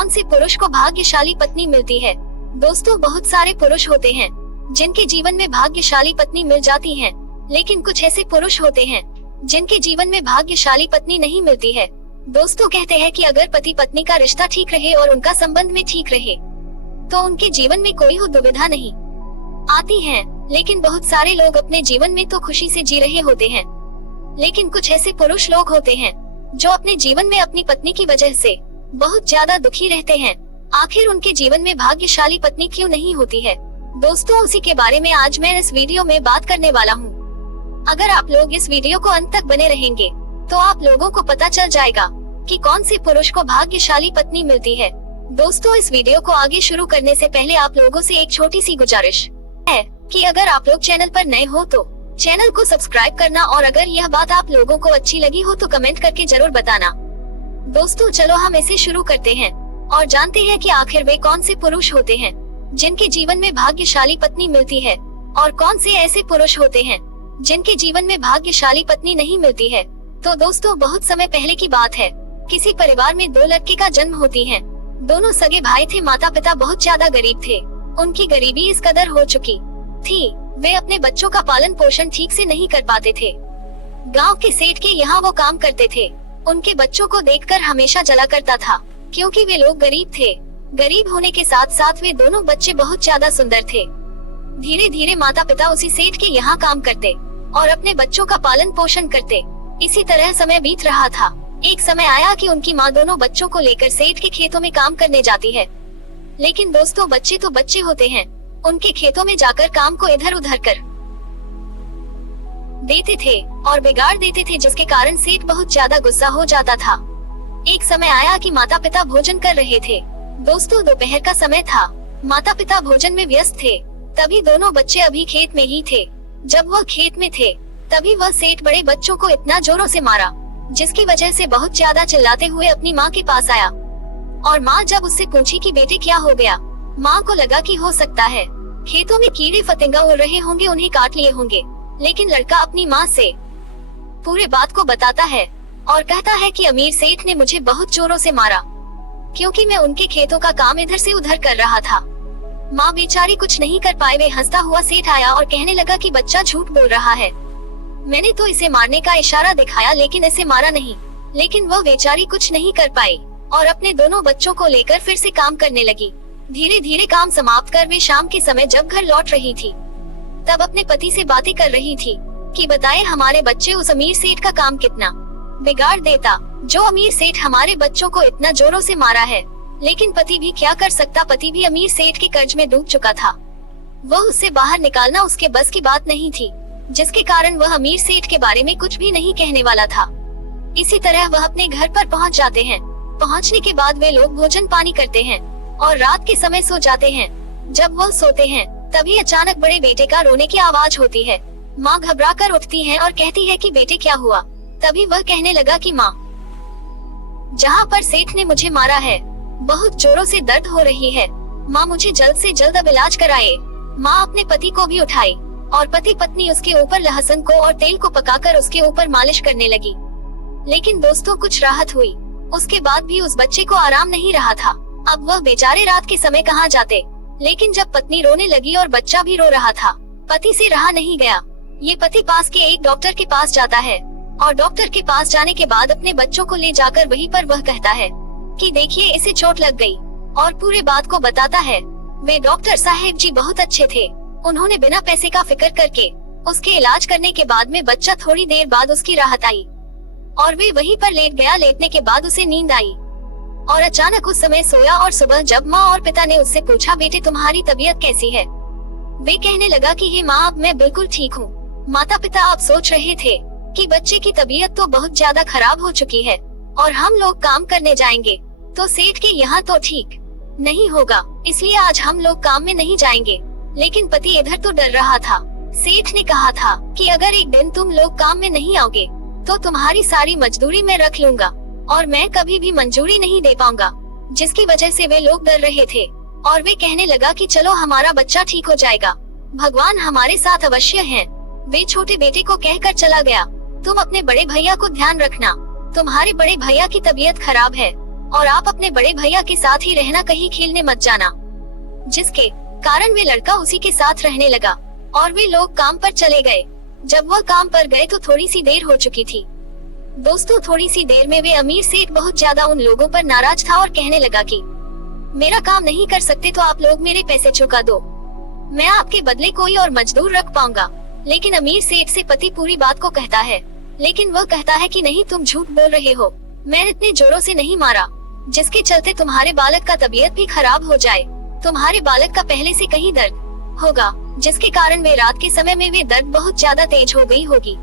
कौन से पुरुष को भाग्यशाली पत्नी मिलती है। दोस्तों, बहुत सारे पुरुष होते हैं जिनके जीवन में भाग्यशाली पत्नी मिल जाती है, लेकिन कुछ ऐसे पुरुष होते हैं जिनके जीवन में भाग्यशाली पत्नी नहीं मिलती है। दोस्तों, कहते हैं कि अगर पति पत्नी का रिश्ता ठीक रहे और उनका संबंध में ठीक रहे तो उनके जीवन में कोई दुविधा नहीं आती है। लेकिन बहुत सारे लोग अपने जीवन में तो खुशी से जी रहे होते हैं, लेकिन कुछ ऐसे पुरुष लोग होते हैं जो अपने जीवन में अपनी पत्नी की वजह से बहुत ज्यादा दुखी रहते हैं। आखिर उनके जीवन में भाग्यशाली पत्नी क्यों नहीं होती है? दोस्तों, उसी के बारे में आज मैं इस वीडियो में बात करने वाला हूँ। अगर आप लोग इस वीडियो को अंत तक बने रहेंगे तो आप लोगों को पता चल जाएगा कि कौन से पुरुष को भाग्यशाली पत्नी मिलती है। दोस्तों, इस वीडियो को आगे शुरू करने से पहले आप लोगों से एक छोटी सी गुजारिश है कि अगर आप लोग चैनल पर नए हो तो चैनल को सब्सक्राइब करना, और अगर यह बात आप लोगों को अच्छी लगी हो तो कमेंट करके जरूर बताना। दोस्तों, चलो हम इसे शुरू करते हैं और जानते हैं कि आखिर वे कौन से पुरुष होते हैं जिनके जीवन में भाग्यशाली पत्नी मिलती है, और कौन से ऐसे पुरुष होते हैं जिनके जीवन में भाग्यशाली पत्नी नहीं मिलती है। तो दोस्तों, बहुत समय पहले की बात है। किसी परिवार में दो लड़के का जन्म होती है। दोनों सगे भाई थे। माता पिता बहुत ज्यादा गरीब थे। उनकी गरीबी इस कदर हो चुकी थी, वे अपने बच्चों का पालन पोषण ठीक से नहीं कर पाते थे। गांव के सेठ के यहाँ वो काम करते थे। उनके बच्चों को देखकर हमेशा जला करता था, क्योंकि वे लोग गरीब थे। गरीब होने के साथ साथ वे दोनों बच्चे बहुत ज्यादा सुंदर थे। धीरे धीरे माता पिता उसी सेठ के यहाँ काम करते और अपने बच्चों का पालन पोषण करते। इसी तरह समय बीत रहा था। एक समय आया कि उनकी माँ दोनों बच्चों को लेकर सेठ के खेतों में काम करने जाती है। लेकिन दोस्तों, बच्चे तो बच्चे होते हैं। उनके खेतों में जाकर काम को इधर उधर कर देते थे और बिगाड़ देते थे, जिसके कारण सेठ बहुत ज्यादा गुस्सा हो जाता था। एक समय आया कि माता पिता भोजन कर रहे थे। दोस्तों, दोपहर का समय था। माता पिता भोजन में व्यस्त थे। तभी दोनों बच्चे अभी खेत में ही थे। जब वह खेत में थे तभी वह सेठ बड़े बच्चों को इतना जोरों से मारा, जिसकी वजह से बहुत ज्यादा चिल्लाते हुए अपनी माँ के पास आया। और माँ जब उससे पूछी कि बेटे क्या हो गया, माँ को लगा कि हो सकता है खेतों में कीड़े फतिंगा उड़ रहे होंगे, उन्हें काट लिए होंगे। लेकिन लड़का अपनी माँ से पूरे बात को बताता है और कहता है कि अमीर सेठ ने मुझे बहुत जोरों से मारा, क्योंकि मैं उनके खेतों का काम इधर से उधर कर रहा था। माँ बेचारी कुछ नहीं कर पाए। वे हंसता हुआ सेठ आया और कहने लगा कि बच्चा झूठ बोल रहा है, मैंने तो इसे मारने का इशारा दिखाया लेकिन इसे मारा नहीं। लेकिन वह बेचारी कुछ नहीं कर पाई और अपने दोनों बच्चों को लेकर फिर से काम करने लगी। धीरे धीरे काम समाप्त कर वे शाम के समय जब घर लौट रही थी तब अपने पति से बातें कर रही थी कि बताएं हमारे बच्चे उस अमीर सेठ का काम कितना बिगाड़ देता, जो अमीर सेठ हमारे बच्चों को इतना जोरों से मारा है। लेकिन पति भी क्या कर सकता, पति भी अमीर सेठ के कर्ज में डूब चुका था। वह उससे बाहर निकालना उसके बस की बात नहीं थी, जिसके कारण वह अमीर सेठ के बारे में कुछ भी नहीं कहने वाला था। इसी तरह वह अपने घर पर पहुंच जाते हैं। पहुंचने के बाद वे लोग भोजन पानी करते हैं और रात के समय सो जाते हैं। जब वह सोते हैं तभी अचानक बड़े बेटे का रोने की आवाज होती है। माँ घबरा कर उठती है और कहती है कि बेटे क्या हुआ। तभी वह कहने लगा कि माँ, जहाँ पर सेठ ने मुझे मारा है बहुत जोरों से दर्द हो रही है। माँ, मुझे जल्द से जल्द अब इलाज कराए। माँ अपने पति को भी उठाई और पति पत्नी उसके ऊपर लहसुन को और तेल को पकाकर उसके ऊपर मालिश करने लगी। लेकिन दोस्तों, कुछ राहत हुई। उसके बाद भी उस बच्चे को आराम नहीं रहा था। अब वह बेचारे रात के समय कहाँ जाते। लेकिन जब पत्नी रोने लगी और बच्चा भी रो रहा था, पति से रहा नहीं गया। ये पति पास के एक डॉक्टर के पास जाता है और डॉक्टर के पास जाने के बाद अपने बच्चों को ले जाकर वहीं पर वह कहता है कि देखिए इसे चोट लग गई, और पूरे बात को बताता है। वे डॉक्टर साहेब जी बहुत अच्छे थे। उन्होंने बिना पैसे का फिक्र करके उसके इलाज करने के बाद में बच्चा थोड़ी देर बाद उसकी राहत आई और वे वहीं पर लेट गया। लेटने के बाद उसे नींद आई और अचानक उस समय सोया। और सुबह जब माँ और पिता ने उससे पूछा, बेटे तुम्हारी तबीयत कैसी है, वे कहने लगा कि हे माँ, अब मैं बिल्कुल ठीक हूँ। माता पिता अब सोच रहे थे कि बच्चे की तबीयत तो बहुत ज्यादा खराब हो चुकी है और हम लोग काम करने जाएंगे तो सेठ के यहाँ तो ठीक नहीं होगा, इसलिए आज हम लोग काम में नहीं जाएंगे। लेकिन पति इधर तो डर रहा था। सेठ ने कहा था कि अगर एक दिन तुम लोग काम में नहीं आओगे तो तुम्हारी सारी मजदूरी मैं रख लूंगा और मैं कभी भी मंजूरी नहीं दे पाऊंगा, जिसकी वजह से वे लोग डर रहे थे। और वे कहने लगा कि चलो हमारा बच्चा ठीक हो जाएगा, भगवान हमारे साथ अवश्य हैं। वे छोटे बेटे को कहकर चला गया, तुम अपने बड़े भैया को ध्यान रखना, तुम्हारे बड़े भैया की तबीयत खराब है। और आप अपने बड़े भैया के साथ ही रहना, कहीं खेलने मत जाना। जिसके कारण वे लड़का उसी के साथ रहने लगा और वे लोग काम पर चले गए। जब वह काम पर गए तो थोड़ी सी देर हो चुकी थी। दोस्तों, थोड़ी सी देर में वे अमीर सेठ बहुत ज्यादा उन लोगों पर नाराज था और कहने लगा कि मेरा काम नहीं कर सकते तो आप लोग मेरे पैसे चुका दो, मैं आपके बदले कोई और मजदूर रख पाऊंगा। लेकिन अमीर सेठ से पति पूरी बात को कहता है, लेकिन वह कहता है कि नहीं, तुम झूठ बोल रहे हो, मैं इतने जोरों से नहीं मारा जिसके चलते तुम्हारे बालक का तबीयत भी खराब हो जाए। तुम्हारे बालक का पहले से कहीं दर्द होगा, जिसके कारण वे रात के समय में वे दर्द बहुत ज्यादा तेज हो गई होगी।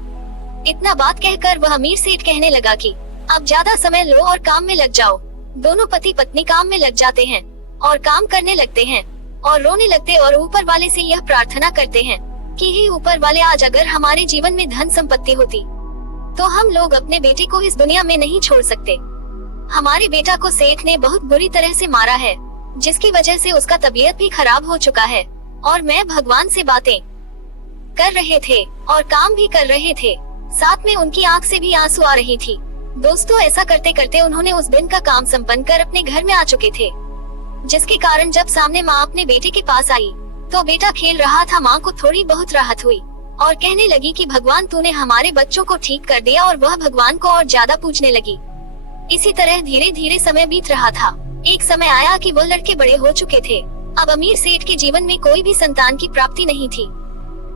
इतना बात कहकर वह अमीर सेठ कहने लगा कि अब ज्यादा समय लो और काम में लग जाओ। दोनों पति पत्नी काम में लग जाते हैं और काम करने लगते हैं और रोने लगते और ऊपर वाले से यह प्रार्थना करते हैं कि हे ऊपर वाले, आज अगर हमारे जीवन में धन संपत्ति होती तो हम लोग अपने बेटे को इस दुनिया में नहीं छोड़ सकते। हमारे बेटा को सेठ ने बहुत बुरी तरह से मारा है, जिसकी वजह से उसका तबीयत भी खराब हो चुका है और मैं भगवान से बातें कर रहे थे और काम भी कर रहे थे, साथ में उनकी आंख से भी आंसू आ रही थी। दोस्तों, ऐसा करते करते उन्होंने उस दिन का काम संपन्न कर अपने घर में आ चुके थे, जिसके कारण जब सामने माँ अपने बेटे के पास आई तो बेटा खेल रहा था। माँ को थोड़ी बहुत राहत हुई और कहने लगी कि भगवान, तूने हमारे बच्चों को ठीक कर दिया, और वह भगवान को और ज्यादा पूजने लगी। इसी तरह धीरे धीरे समय बीत रहा था। एक समय आया कि वह लड़के बड़े हो चुके थे। अब अमीर सेठ के जीवन में कोई भी संतान की प्राप्ति नहीं थी।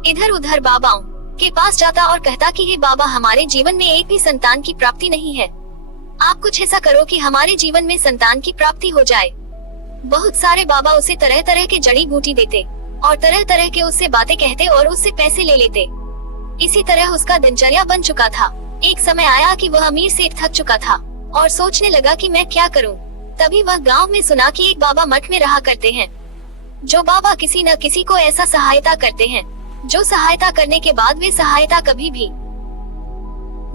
इधर उधर बाबाओं के पास जाता और कहता कि हे बाबा, हमारे जीवन में एक भी संतान की प्राप्ति नहीं है, आप कुछ ऐसा करो कि हमारे जीवन में संतान की प्राप्ति हो जाए। बहुत सारे बाबा उसे तरह तरह के जड़ी बूटी देते और तरह तरह के उससे बातें कहते और उससे पैसे ले लेते। इसी तरह उसका दिनचर्या बन चुका था। एक समय आया कि वह अमीर सेठ थक चुका था और सोचने लगा कि मैं क्या करूं। तभी वह गांव में सुना कि एक बाबा मठ में रहा करते हैं, जो बाबा किसी न किसी को ऐसा सहायता करते हैं जो सहायता करने के बाद वे सहायता कभी भी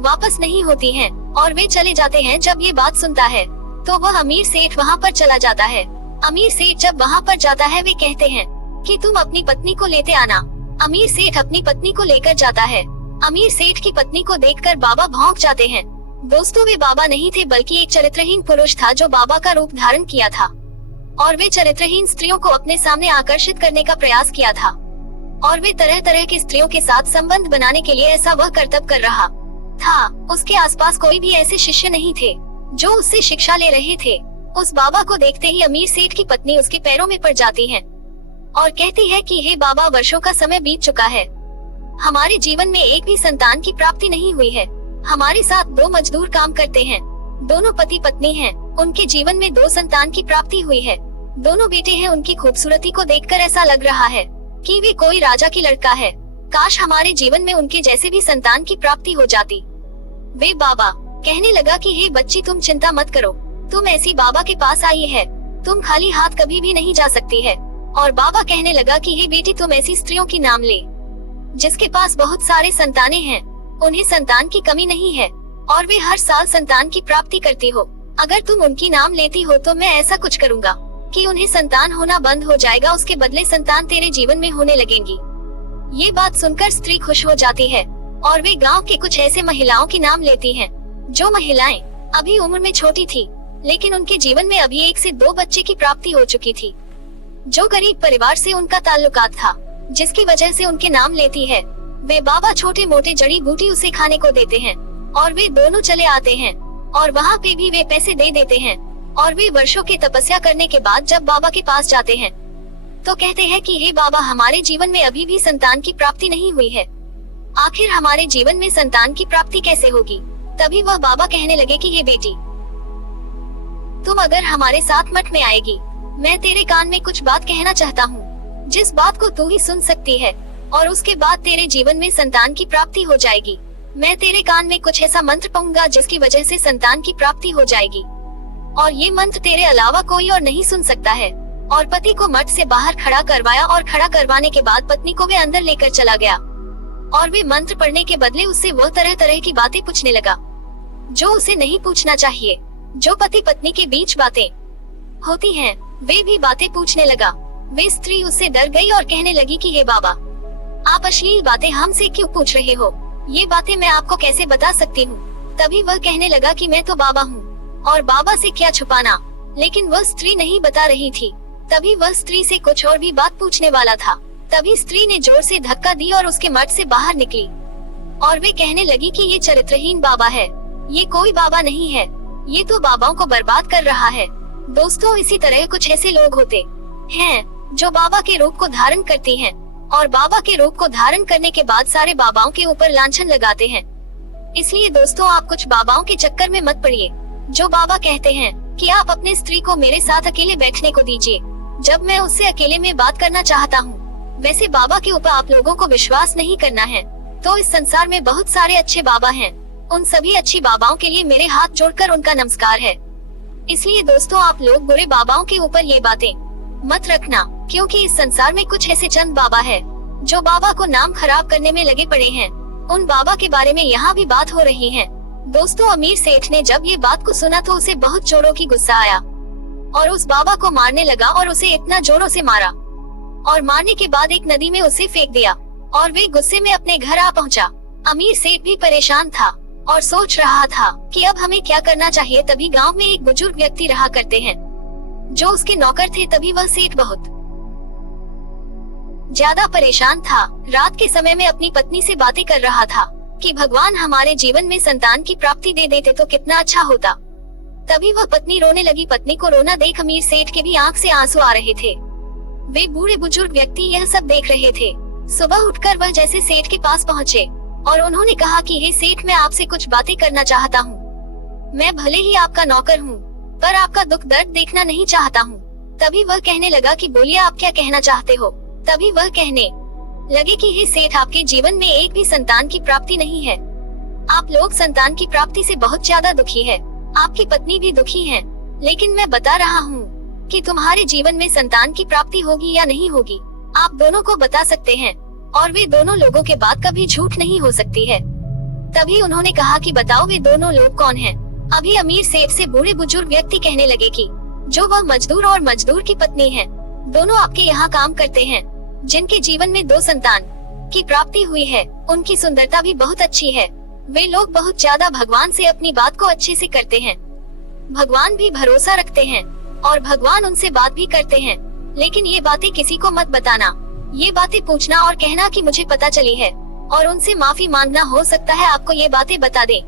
वापस नहीं होती है और वे चले जाते हैं। जब ये बात सुनता है तो वह अमीर सेठ वहाँ पर चला जाता है। अमीर सेठ जब वहाँ पर जाता है वे कहते हैं कि तुम अपनी पत्नी को लेते आना। अमीर सेठ अपनी पत्नी को लेकर जाता है। अमीर सेठ की पत्नी को देखकर बाबा भौंक जाते हैं। दोस्तों, वे बाबा नहीं थे बल्कि एक चरित्रहीन पुरुष था जो बाबा का रूप धारण किया था और वे चरित्रहीन स्त्रियों को अपने सामने आकर्षित करने का प्रयास किया था और वे तरह तरह की स्त्रियों के साथ संबंध बनाने के लिए ऐसा वह करतब कर रहा था। उसके आसपास कोई भी ऐसे शिष्य नहीं थे जो उससे शिक्षा ले रहे थे। उस बाबा को देखते ही अमीर सेठ की पत्नी उसके पैरों में पड़ जाती है और कहती है कि हे बाबा, वर्षों का समय बीत चुका है, हमारे जीवन में एक भी संतान की प्राप्ति नहीं हुई है। हमारे साथ 2 मजदूर काम करते हैं, दोनों पति पत्नी हैं, उनके जीवन में 2 संतान की प्राप्ति हुई है, दोनों बेटे हैं। उनकी खूबसूरती को देखकर ऐसा लग रहा है कि वे कोई राजा की लड़का है। काश हमारे जीवन में उनके जैसे भी संतान की प्राप्ति हो जाती। वे बाबा कहने लगा कि हे बच्ची, तुम चिंता मत करो, तुम ऐसी बाबा के पास आई है, तुम खाली हाथ कभी भी नहीं जा सकती है। और बाबा कहने लगा कि हे बेटी, तुम ऐसी स्त्रियों की नाम ले जिसके पास बहुत सारे संतानें हैं, उन्हें संतान की कमी नहीं है और वे हर साल संतान की प्राप्ति करती हो। अगर तुम उनकी नाम लेती हो तो मैं ऐसा कुछ करूँगा कि उन्हें संतान होना बंद हो जाएगा, उसके बदले संतान तेरे जीवन में होने लगेंगी। ये बात सुनकर स्त्री खुश हो जाती है और वे गांव के कुछ ऐसे महिलाओं के नाम लेती हैं, जो महिलाएं अभी उम्र में छोटी थी, लेकिन उनके जीवन में अभी 1 से 2 बच्चे की प्राप्ति हो चुकी थी, जो गरीब परिवार से उनका ताल्लुकात था, जिसकी वजह से उनके नाम लेती है। वे बाबा छोटे मोटे जड़ी बूटी उसे खाने को देते हैं और वे दोनों चले आते हैं और वहाँ पे भी वे पैसे दे देते हैं। और वे वर्षों की तपस्या करने के बाद जब बाबा के पास जाते हैं तो कहते हैं कि हे बाबा, हमारे जीवन में अभी भी संतान की प्राप्ति नहीं हुई है, आखिर हमारे जीवन में संतान की प्राप्ति कैसे होगी। तभी वह बाबा कहने लगे कि हे बेटी, तुम अगर हमारे साथ मठ में आएगी, मैं तेरे कान में कुछ बात कहना चाहता हूँ, जिस बात को तू ही सुन सकती है और उसके बाद तेरे जीवन में संतान की प्राप्ति हो जाएगी। मैं तेरे कान में कुछ ऐसा मंत्र कहूँगा जिसकी वजह से संतान की प्राप्ति हो जाएगी और ये मंत्र तेरे अलावा कोई और नहीं सुन सकता है। और पति को मठ से बाहर खड़ा करवाया और खड़ा करवाने के बाद पत्नी को वे अंदर लेकर चला गया और वे मंत्र पढ़ने के बदले उससे वह तरह तरह की बातें पूछने लगा जो उसे नहीं पूछना चाहिए। जो पति पत्नी के बीच बातें होती हैं, वे भी बातें पूछने लगा। वे स्त्री उससे डर गई और कहने लगी कि हे बाबा, आप अश्लील बातें हमसे क्यों पूछ रहे हो? ये बातें मैं आपको कैसे बता सकती हूँ? तभी वह कहने लगा कि मैं तो बाबा हूँ और बाबा से क्या छुपाना, लेकिन वह स्त्री नहीं बता रही थी। तभी वह स्त्री से कुछ और भी बात पूछने वाला था। तभी स्त्री ने जोर से धक्का दी और उसके मठ से बाहर निकली और वे कहने लगी कि ये चरित्रहीन बाबा है, ये कोई बाबा नहीं है, ये तो बाबाओं को बर्बाद कर रहा है। दोस्तों, इसी तरह कुछ ऐसे लोग होते हैं जो बाबा के रूप को धारण करती हैं और बाबा के रूप को धारण करने के बाद सारे बाबाओं के ऊपर लांछन लगाते हैं। इसलिए दोस्तों, आप कुछ बाबाओं के चक्कर में मत पड़िए जो बाबा कहते हैं कि आप अपने स्त्री को मेरे साथ अकेले बैठने को दीजिए जब मैं उससे अकेले में बात करना चाहता हूँ। वैसे बाबा के ऊपर आप लोगों को विश्वास नहीं करना है तो इस संसार में बहुत सारे अच्छे बाबा हैं। उन सभी अच्छी बाबाओं के लिए मेरे हाथ जोड़कर उनका नमस्कार है। इसलिए दोस्तों, आप लोग बुरे बाबाओं के ऊपर ये बातें मत रखना, क्योंकि इस संसार में कुछ ऐसे चंद बाबा है जो बाबा को नाम खराब करने में लगे पड़े हैं। उन बाबा के बारे में यहाँ भी बात हो रही है। दोस्तों, अमीर सेठ ने जब ये बात को सुना तो उसे बहुत जोरों की गुस्सा आया और उस बाबा को मारने लगा और उसे इतना जोरों से मारा और मारने के बाद एक नदी में उसे फेंक दिया और वे गुस्से में अपने घर आ पहुंचा। अमीर सेठ भी परेशान था और सोच रहा था कि अब हमें क्या करना चाहिए। तभी गांव में एक बुजुर्ग व्यक्ति रहा करते हैं जो उसके नौकर थे। तभी वह सेठ बहुत ज्यादा परेशान था। रात के समय में अपनी पत्नी से बातें कर रहा था कि भगवान हमारे जीवन में संतान की प्राप्ति दे देते तो कितना अच्छा होता। तभी वह पत्नी रोने लगी। पत्नी को रोना देख अमीर सेठ के भी आंख से आंसू आ रहे थे। वे बूढ़े बुजुर्ग व्यक्ति यह सब देख रहे थे। सुबह उठकर वह जैसे सेठ के पास पहुँचे और उन्होंने कहा कि हे सेठ, मैं आपसे कुछ बातें करना चाहता हूँ। मैं भले ही आपका नौकर हूँ पर आपका दुख दर्द देखना नहीं चाहता हूँ। तभी वह कहने लगा कि बोलिए, आप क्या कहना चाहते हो। तभी वह कहने लगे कि हे सेठ, आपके जीवन में एक भी संतान की प्राप्ति नहीं है। आप लोग संतान की प्राप्ति से बहुत ज्यादा दुखी है। आपकी पत्नी भी दुखी है, लेकिन मैं बता रहा हूँ कि तुम्हारे जीवन में संतान की प्राप्ति होगी या नहीं होगी, आप दोनों को बता सकते हैं और वे दोनों लोगों के बात कभी झूठ नहीं हो सकती है। तभी उन्होंने कहा कि बताओ वे दोनों लोग कौन हैं। अभी अमीर सेठ से बूढ़े बुजुर्ग व्यक्ति कहने लगे कि जो वह मजदूर और मजदूर की पत्नी है, दोनों आपके यहाँ काम करते हैं, जिनके जीवन में 2 संतान की प्राप्ति हुई है। उनकी सुंदरता भी बहुत अच्छी है। वे लोग बहुत ज्यादा भगवान से अपनी बात को अच्छे से करते हैं, भगवान भी भरोसा रखते हैं और भगवान उनसे बात भी करते हैं। लेकिन ये बातें किसी को मत बताना। ये बातें पूछना और कहना कि मुझे पता चली है और उनसे माफी मांगना। हो सकता है आपको ये बातें बता दे।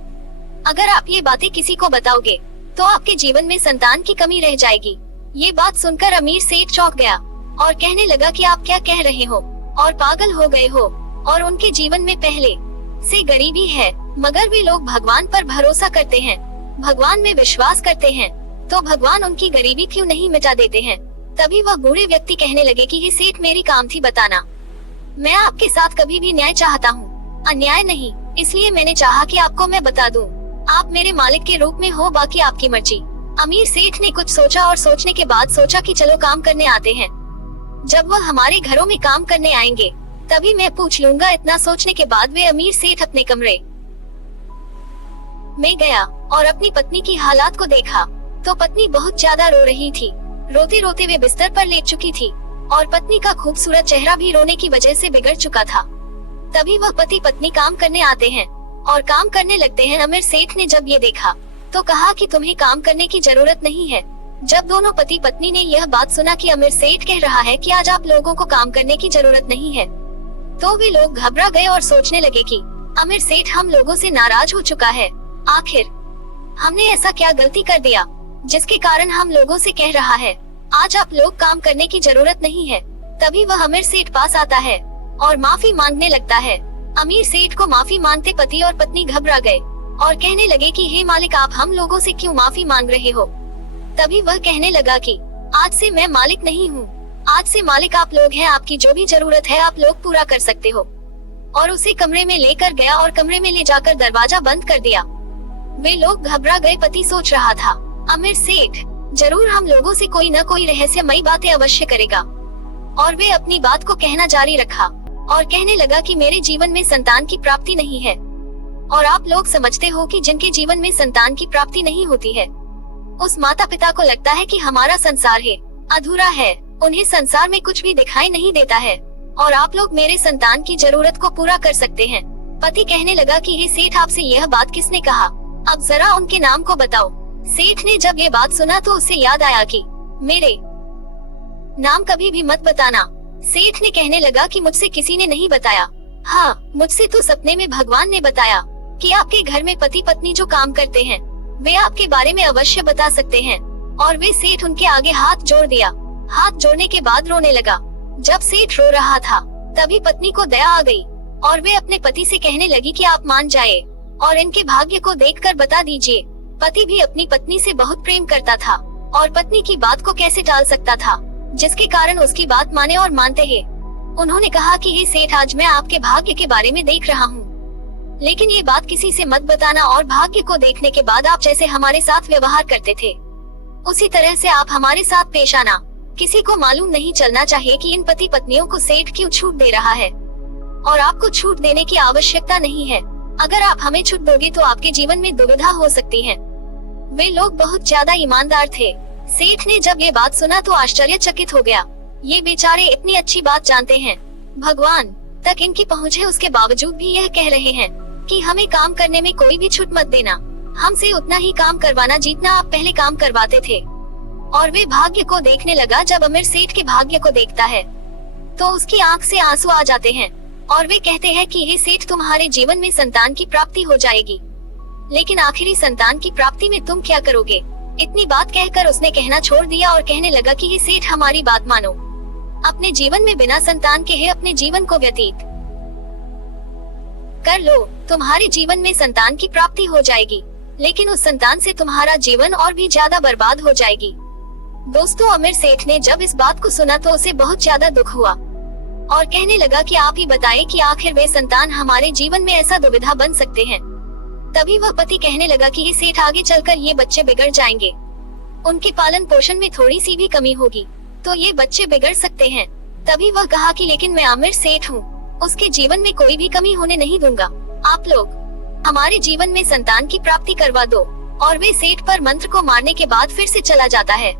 अगर आप ये बातें किसी को बताओगे तो आपके जीवन में संतान की कमी रह जाएगी। ये बात सुनकर अमीर सेठ चौंक गया और कहने लगा कि आप क्या कह रहे हो और पागल हो गए हो, और उनके जीवन में पहले से गरीबी है मगर वे लोग भगवान पर भरोसा करते हैं, भगवान में विश्वास करते हैं, तो भगवान उनकी गरीबी क्यों नहीं मिटा देते हैं। तभी वह बूढ़े व्यक्ति कहने लगे कि ये सेठ, मेरी काम थी बताना। मैं आपके साथ कभी भी न्याय चाहता हूँ, अन्याय नहीं, इसलिए मैंने चाहा कि आपको मैं बता दूं। आप मेरे मालिक के रूप में हो, बाकी आपकी मर्जी। अमीर सेठ ने कुछ सोचा और सोचने के बाद सोचा कि चलो काम करने आते हैं। जब वह हमारे घरों में काम करने आएंगे तभी मैं पूछ लूंगा। इतना सोचने के बाद वे अमीर सेठ अपने कमरे में गया और अपनी पत्नी की हालात को देखा तो पत्नी बहुत ज्यादा रो रही थी। रोते रोते वे बिस्तर पर लेट चुकी थी और पत्नी का खूबसूरत चेहरा भी रोने की वजह से बिगड़ चुका था। तभी वह पति पत्नी काम करने आते हैं और काम करने लगते हैं। अमीर सेठ ने जब ये देखा तो कहा कि तुम्हें काम करने की जरूरत नहीं है। जब दोनों पति पत्नी ने यह बात सुना कि अमीर सेठ कह रहा है कि आज आप लोगों को काम करने की जरूरत नहीं है, तो वे लोग घबरा गए और सोचने लगे कि अमीर सेठ हम लोगों से नाराज हो चुका है। आखिर हमने ऐसा क्या गलती कर दिया जिसके कारण हम लोगों से कह रहा है आज आप लोग काम करने की जरूरत नहीं है। तभी वह अमीर सेठ पास आता है और माफी मांगने लगता है। अमीर सेठ को माफी मांगते पति और पत्नी घबरा गए और कहने लगे कि हे मालिक, आप हम लोगों से क्यों माफी मांग रहे हो। तभी वह कहने लगा कि आज से मैं मालिक नहीं हूँ, आज से मालिक आप लोग हैं। आपकी जो भी जरूरत है आप लोग पूरा कर सकते हो। और उसे कमरे में लेकर गया और कमरे में ले जाकर दरवाजा बंद कर दिया। वे लोग घबरा गए। पति सोच रहा था अमीर सेठ जरूर हम लोगों से कोई न कोई रहस्यमयी बातें अवश्य करेगा। और वे अपनी बात को कहना जारी रखा और कहने लगा कि मेरे जीवन में संतान की प्राप्ति नहीं है और आप लोग समझते हो कि जिनके जीवन में संतान की प्राप्ति नहीं होती है उस माता पिता को लगता है कि हमारा संसार है अधूरा है, उन्हें संसार में कुछ भी दिखाई नहीं देता है और आप लोग मेरे संतान की जरूरत को पूरा कर सकते हैं। पति कहने लगा कि हे सेठ, आपसे यह बात किसने कहा, अब जरा उनके नाम को बताओ। सेठ ने जब ये बात सुना तो उसे याद आया कि मेरे नाम कभी भी मत बताना। सेठ ने कहने लगा कि मुझसे किसी ने नहीं बताया। हाँ, मुझसे तो सपने में भगवान ने बताया कि आपके घर में पति पत्नी जो काम करते हैं वे आपके बारे में अवश्य बता सकते हैं। और वे सेठ उनके आगे हाथ जोड़ दिया। हाथ जोड़ने के बाद रोने लगा। जब सेठ रो रहा था तभी पत्नी को दया आ गई और वे अपने पति से कहने लगी कि आप मान जाए और इनके भाग्य को देखकर बता दीजिए। पति भी अपनी पत्नी से बहुत प्रेम करता था और पत्नी की बात को कैसे टाल सकता था, जिसके कारण उसकी बात माने और मानते ही उन्होंने कहा कि हे सेठ, आज मैं आपके भाग्य के बारे में देख रहा हूँ, लेकिन ये बात किसी से मत बताना और भाग्य को देखने के बाद आप जैसे हमारे साथ व्यवहार करते थे उसी तरह से आप हमारे साथ पेश आना। किसी को मालूम नहीं चलना चाहिए कि इन पति पत्नियों को सेठ क्यों छूट दे रहा है और आपको छूट देने की आवश्यकता नहीं है। अगर आप हमें छूट दोगे तो आपके जीवन में दुविधा हो सकती है। वे लोग बहुत ज्यादा ईमानदार थे। सेठ ने जब ये बात सुना तो आश्चर्यचकित हो गया। ये बेचारे इतनी अच्छी बात जानते हैं, भगवान तक इनकी पहुँच है, उसके बावजूद भी यह कह रहे हैं कि हमें काम करने में कोई भी छूट मत देना, हमसे उतना ही काम करवाना जितना आप पहले काम करवाते थे। और वे भाग्य को देखने लगा। जब अमीर सेठ के भाग्य को देखता है तो उसकी आंख से आंसू आ जाते हैं और वे कहते हैं कि हे सेठ, तुम्हारे जीवन में संतान की प्राप्ति हो जाएगी, लेकिन आखिरी संतान की प्राप्ति में तुम क्या करोगे? इतनी बात कहकर उसने कहना छोड़ दिया और कहने लगा कि हे सेठ, हमारी बात मानो, अपने जीवन में बिना संतान के है अपने जीवन को व्यतीत कर लो, तुम्हारे जीवन में संतान की प्राप्ति हो जाएगी, लेकिन उस संतान से तुम्हारा जीवन और भी ज्यादा बर्बाद हो जाएगी। दोस्तों, अमीर सेठ ने जब इस बात को सुना तो उसे बहुत ज्यादा दुख हुआ और कहने लगा कि आप ही बताएं कि आखिर वे संतान हमारे जीवन में ऐसा दुविधा बन सकते हैं। तभी वह पति कहने लगा कि ये सेठ, आगे चलकर ये बच्चे बिगड़ जाएंगे, उनके पालन पोषण में थोड़ी सी भी कमी होगी तो ये बच्चे बिगड़ सकते हैं। तभी वह कहा कि लेकिन मैं आमिर सेठ हूँ, उसके जीवन में कोई भी कमी होने नहीं दूंगा, आप लोग हमारे जीवन में संतान की प्राप्ति करवा दो। और वे सेठ पर मंत्र को मारने के बाद फिर से चला जाता है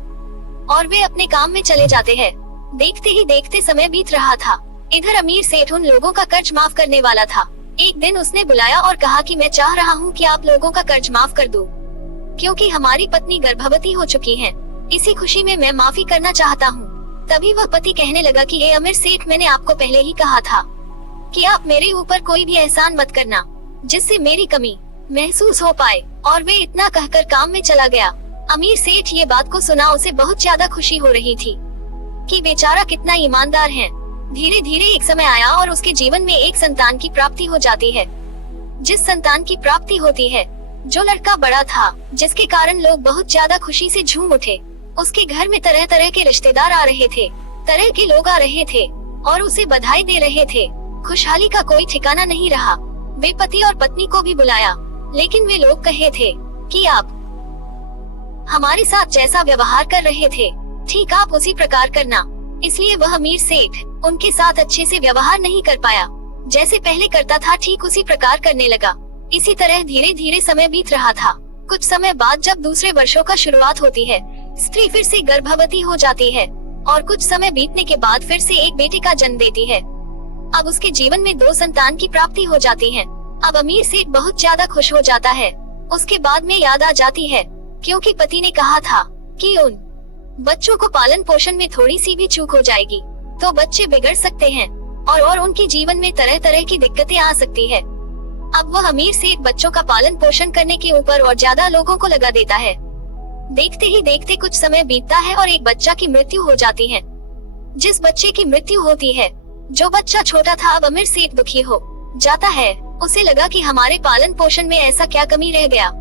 और वे अपने काम में चले जाते हैं। देखते ही देखते समय बीत रहा था। इधर अमीर सेठ उन लोगों का कर्ज माफ करने वाला था। एक दिन उसने बुलाया और कहा कि मैं चाह रहा हूँ कि आप लोगों का कर्ज माफ कर दूं, क्योंकि हमारी पत्नी गर्भवती हो चुकी है, इसी खुशी में मैं माफी करना चाहता हूँ। तभी वह पति कहने लगा कि हे अमीर सेठ, मैंने आपको पहले ही कहा था कि आप मेरे ऊपर कोई भी एहसान मत करना जिससे मेरी कमी महसूस हो पाए। और वे इतना कहकर काम में चला गया। अमीर सेठ ये बात को सुना उसे बहुत ज्यादा खुशी हो रही थी कि बेचारा कितना ईमानदार है। धीरे धीरे एक समय आया और उसके जीवन में एक संतान की प्राप्ति हो जाती है। जिस संतान की प्राप्ति होती है, जो लड़का बड़ा था, जिसके कारण लोग बहुत ज्यादा खुशी से झूम उठे। उसके घर में तरह तरह के रिश्तेदार आ रहे थे, तरह के लोग आ रहे थे और उसे बधाई दे रहे थे। खुशहाली का कोई ठिकाना नहीं रहा। वे पति और पत्नी को भी बुलाया, लेकिन वे लोग कहे थे कि आप हमारे साथ जैसा व्यवहार कर रहे थे ठीक आप उसी प्रकार करना। इसलिए वह अमीर सेठ उनके साथ अच्छे से व्यवहार नहीं कर पाया। जैसे पहले करता था ठीक उसी प्रकार करने लगा। इसी तरह धीरे धीरे समय बीत रहा था। कुछ समय बाद जब दूसरे वर्षों का शुरुआत होती है, स्त्री फिर से गर्भवती हो जाती है और कुछ समय बीतने के बाद फिर से एक बेटे का जन्म देती है। अब उसके जीवन में 2 संतान की प्राप्ति हो जाती है। अब अमीर सेठ बहुत ज्यादा खुश हो जाता है। उसके बाद में याद आ जाती है, क्योंकि पति ने कहा था कि उन बच्चों को पालन पोषण में थोड़ी सी भी चूक हो जाएगी तो बच्चे बिगड़ सकते हैं और उनके जीवन में तरह तरह की दिक्कतें आ सकती है। अब वह अमीर सेठ बच्चों का पालन पोषण करने के ऊपर और ज्यादा लोगों को लगा देता है। देखते ही देखते कुछ समय बीतता है और एक बच्चा की मृत्यु हो जाती है। जिस बच्चे की मृत्यु होती है, जो बच्चा छोटा था, अब अमीर सेठ दुखी हो जाता है। उसे लगा कि हमारे पालन पोषण में ऐसा क्या कमी रह गया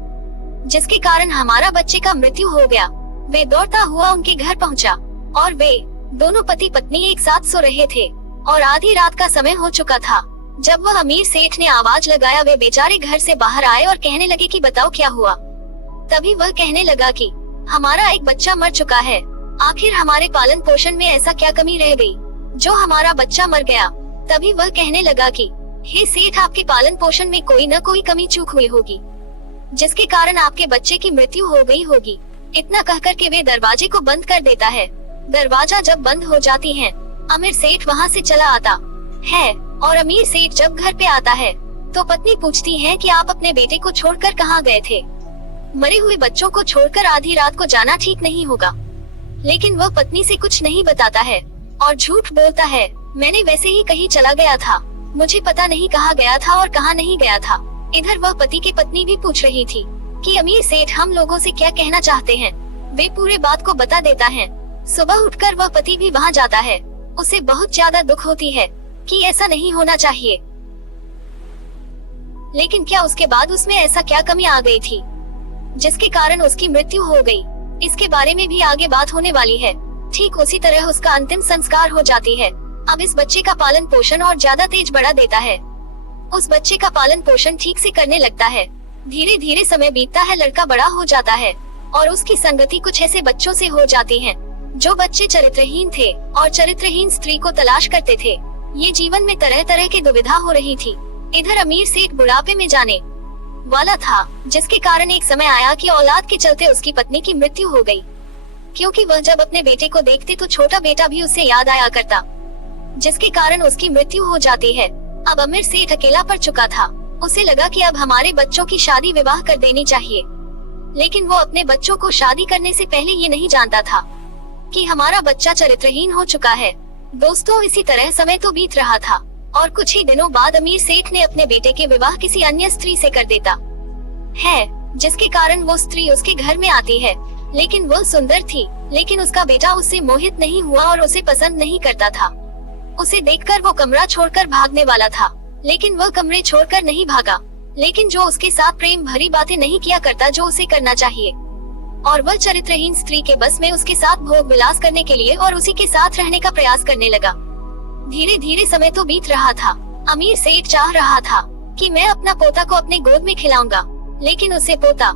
जिसके कारण हमारा बच्चे का मृत्यु हो गया। वे दौड़ता हुआ उनके घर पहुंचा और वे दोनों पति पत्नी एक साथ सो रहे थे और आधी रात का समय हो चुका था। जब वह अमीर सेठ ने आवाज लगाया, वे बेचारे घर से बाहर आए और कहने लगे कि बताओ क्या हुआ। तभी वह कहने लगा कि हमारा एक बच्चा मर चुका है, आखिर हमारे पालन पोषण में ऐसा क्या कमी रह गई जो हमारा बच्चा मर गया। तभी वह कहने लगा कि हे सेठ, आपके पालन पोषण में कोई न कोई कमी चूक हुई होगी जिसके कारण आपके बच्चे की मृत्यु हो गई होगी। इतना कहकर के वे दरवाजे को बंद कर देता है। दरवाजा जब बंद हो जाती है, अमीर सेठ वहाँ से चला आता है और अमीर सेठ जब घर पे आता है तो पत्नी पूछती है कि आप अपने बेटे को छोड़कर कहाँ गए थे। मरे हुए बच्चों को छोड़कर आधी रात को जाना ठीक नहीं होगा। लेकिन वह पत्नी से कुछ नहीं बताता है और झूठ बोलता है। मैंने वैसे ही कहीं चला गया था, मुझे पता नहीं कहाँ गया था और कहाँ नहीं गया था। इधर वह पति की पत्नी भी पूछ रही थी कि अमीर सेठ हम लोगों से क्या कहना चाहते हैं। वे पूरे बात को बता देता है। सुबह उठकर वह पति भी वहाँ जाता है। उसे बहुत ज्यादा दुख होती है कि ऐसा नहीं होना चाहिए। लेकिन क्या उसके बाद उसमें ऐसा क्या कमी आ गई थी जिसके कारण उसकी मृत्यु हो गई? इसके बारे में भी आगे बात होने वाली है। ठीक उसी तरह उसका अंतिम संस्कार हो जाती है। अब इस बच्चे का पालन पोषण और ज्यादा तेज बढ़ा देता है। उस बच्चे का पालन पोषण ठीक से करने लगता है। धीरे धीरे समय बीतता है, लड़का बड़ा हो जाता है और उसकी संगति कुछ ऐसे बच्चों से हो जाती है जो बच्चे चरित्रहीन थे और चरित्रहीन स्त्री को तलाश करते थे। ये जीवन में तरह तरह की दुविधा हो रही थी। इधर अमीर सेठ बुढ़ापे में जाने वाला था, जिसके कारण एक समय आया कि औलाद के चलते उसकी पत्नी की मृत्यु हो गई। क्योंकि वह जब अपने बेटे को देखती तो छोटा बेटा भी उसे याद आया करता, जिसके कारण उसकी मृत्यु हो जाती है। अब अमीर सेठ अकेला पड़ चुका था। उसे लगा कि अब हमारे बच्चों की शादी विवाह कर देनी चाहिए। लेकिन वो अपने बच्चों को शादी करने से पहले ये नहीं जानता था कि हमारा बच्चा चरित्रहीन हो चुका है। दोस्तों, इसी तरह समय तो बीत रहा था और कुछ ही दिनों बाद अमीर सेठ ने अपने बेटे के विवाह किसी अन्य स्त्री से कर देता है, जिसके कारण वो स्त्री उसके घर में आती है। लेकिन वह सुंदर थी, लेकिन उसका बेटा उससे मोहित नहीं हुआ और उसे पसंद नहीं करता था। उसे देखकर वो कमरा छोड़कर भागने वाला था, लेकिन वह कमरे छोड़कर नहीं भागा, लेकिन जो उसके साथ प्रेम भरी बातें नहीं किया करता जो उसे करना चाहिए। और वह चरित्रहीन स्त्री के बस में उसके साथ भोग विलास करने के लिए और उसी के साथ रहने का प्रयास करने लगा। धीरे धीरे समय तो बीत रहा था। अमीर सेठ चाह रहा था कि मैं अपना पोता को अपने गोद में खिलाऊंगा, लेकिन उसे पोता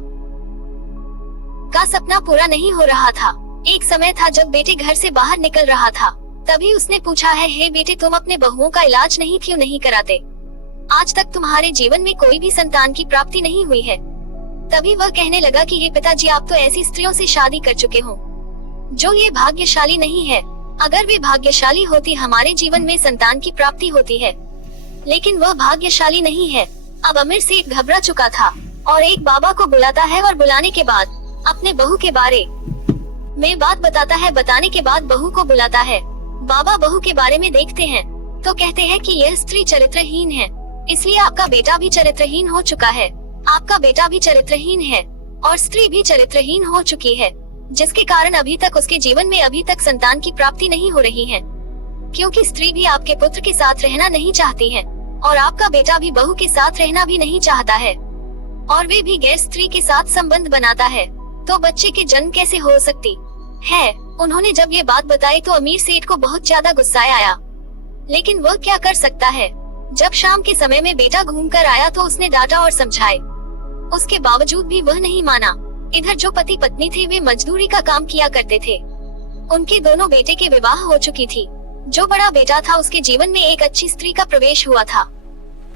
का सपना पूरा नहीं हो रहा था। एक समय था जब बेटे घर से बाहर निकल रहा था, तभी उसने पूछा है, हे बेटे, तुम अपने बहुओं का इलाज क्यों नहीं कराते? आज तक तुम्हारे जीवन में कोई भी संतान की प्राप्ति नहीं हुई है। तभी वह कहने लगा कि हे पिताजी, आप तो ऐसी स्त्रियों से शादी कर चुके हो जो ये भाग्यशाली नहीं है। अगर वे भाग्यशाली होती हमारे जीवन में संतान की प्राप्ति होती है, लेकिन वह भाग्यशाली नहीं है। अब अमीर सेठ घबरा चुका था और एक बाबा को बुलाता है और बुलाने के बाद अपने बहू के बारे में बात बताता है। बताने के बाद बहू को बुलाता है। बाबा बहू के बारे में देखते हैं तो कहते हैं कि यह स्त्री चरित्रहीन है, इसलिए आपका बेटा भी चरित्रहीन हो चुका है। आपका बेटा भी चरित्रहीन है और स्त्री भी चरित्रहीन हो चुकी है, जिसके कारण अभी तक उसके जीवन में अभी तक संतान की प्राप्ति नहीं हो रही है। क्योंकि स्त्री भी आपके पुत्र के साथ रहना नहीं चाहती है और आपका बेटा भी बहू के साथ रहना भी नहीं चाहता है और वे भी गैर स्त्री के साथ संबंध बनाता है, तो बच्चे के जन्म कैसे हो सकती है? उन्होंने जब ये बात बताई तो अमीर सेठ को बहुत ज्यादा गुस्सा आया, लेकिन वह क्या कर सकता है? जब शाम के समय में बेटा घूमकर आया तो उसने डांटा और समझाए, उसके बावजूद भी वह नहीं माना। इधर जो पति पत्नी थे वे मजदूरी का काम किया करते थे। उनके दोनों बेटे के विवाह हो चुकी थी। जो बड़ा बेटा था उसके जीवन में एक अच्छी स्त्री का प्रवेश हुआ था।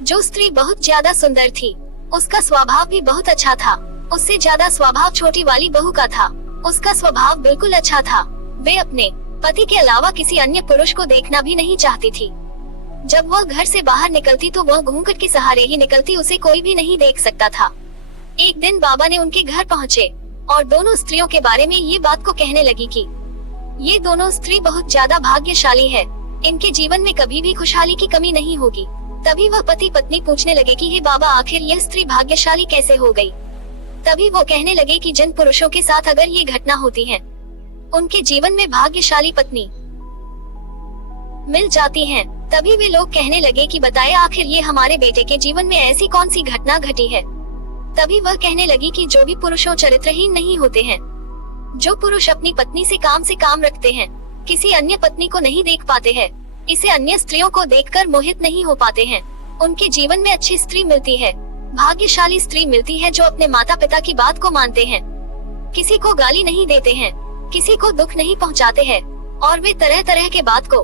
जो स्त्री बहुत ज्यादा सुंदर थी, उसका स्वभाव भी बहुत अच्छा था। उससे ज्यादा स्वभाव छोटी वाली बहू का था। उसका स्वभाव बिल्कुल अच्छा था। वे अपने पति के अलावा किसी अन्य पुरुष को देखना भी नहीं चाहती थी। जब वह घर से बाहर निकलती तो वह घूंघट के सहारे ही निकलती, उसे कोई भी नहीं देख सकता था। एक दिन बाबा ने उनके घर पहुँचे और दोनों स्त्रियों के बारे में ये बात को कहने लगी कि ये दोनों स्त्री बहुत ज्यादा भाग्यशाली है, इनके जीवन में कभी भी खुशहाली की कमी नहीं होगी। तभी वह पति पत्नी पूछने लगे कि हे बाबा, आखिर यह स्त्री भाग्यशाली कैसे हो गई? तभी वो कहने लगे कि जिन पुरुषों के साथ अगर ये घटना होती है, उनके जीवन में भाग्यशाली पत्नी मिल जाती हैं। तभी वे लोग कहने लगे कि बताए, आखिर ये हमारे बेटे के जीवन में ऐसी कौन सी घटना घटी है? तभी वह कहने लगी कि जो भी पुरुषों चरित्रहीन नहीं होते हैं, जो पुरुष अपनी पत्नी से काम रखते हैं, किसी अन्य पत्नी को नहीं देख पाते हैं, इसे अन्य स्त्रियों को देखकर मोहित नहीं हो पाते हैं, उनके जीवन में अच्छी स्त्री मिलती है, भाग्यशाली स्त्री मिलती है जो अपने माता पिता की बात को मानते हैं, किसी को गाली नहीं देते हैं, किसी को दुख नहीं पहुंचाते हैं और वे तरह तरह के बात को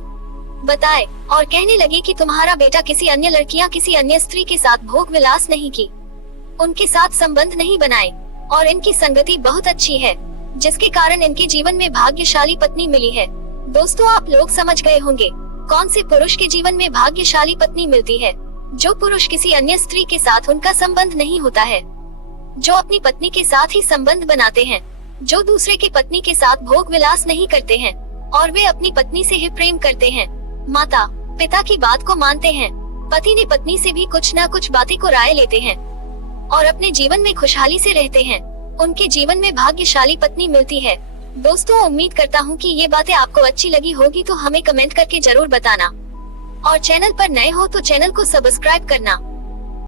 बताए और कहने लगे कि तुम्हारा बेटा किसी अन्य लड़कियां किसी अन्य स्त्री के साथ भोग विलास नहीं की, उनके साथ संबंध नहीं बनाए और इनकी संगति बहुत अच्छी है, जिसके कारण इनके जीवन में भाग्यशाली पत्नी मिली है। दोस्तों, आप लोग समझ गए होंगे कौन से पुरुष के जीवन में भाग्यशाली पत्नी मिलती है। जो पुरुष किसी अन्य स्त्री के साथ उनका संबंध नहीं होता है, जो अपनी पत्नी के साथ ही संबंध बनाते हैं, जो दूसरे की पत्नी के साथ भोग विलास नहीं करते हैं और वे अपनी पत्नी से ही प्रेम करते हैं। माता पिता की बात को मानते हैं। पति ने पत्नी से भी कुछ न कुछ बातें को राय लेते हैं और अपने जीवन में खुशहाली से रहते हैं। उनके जीवन में भाग्यशाली पत्नी मिलती है। दोस्तों, उम्मीद करता हूँ कि ये बातें आपको अच्छी लगी होगी, तो हमें कमेंट करके जरूर बताना और चैनल पर नए हो तो चैनल को सब्सक्राइब करना।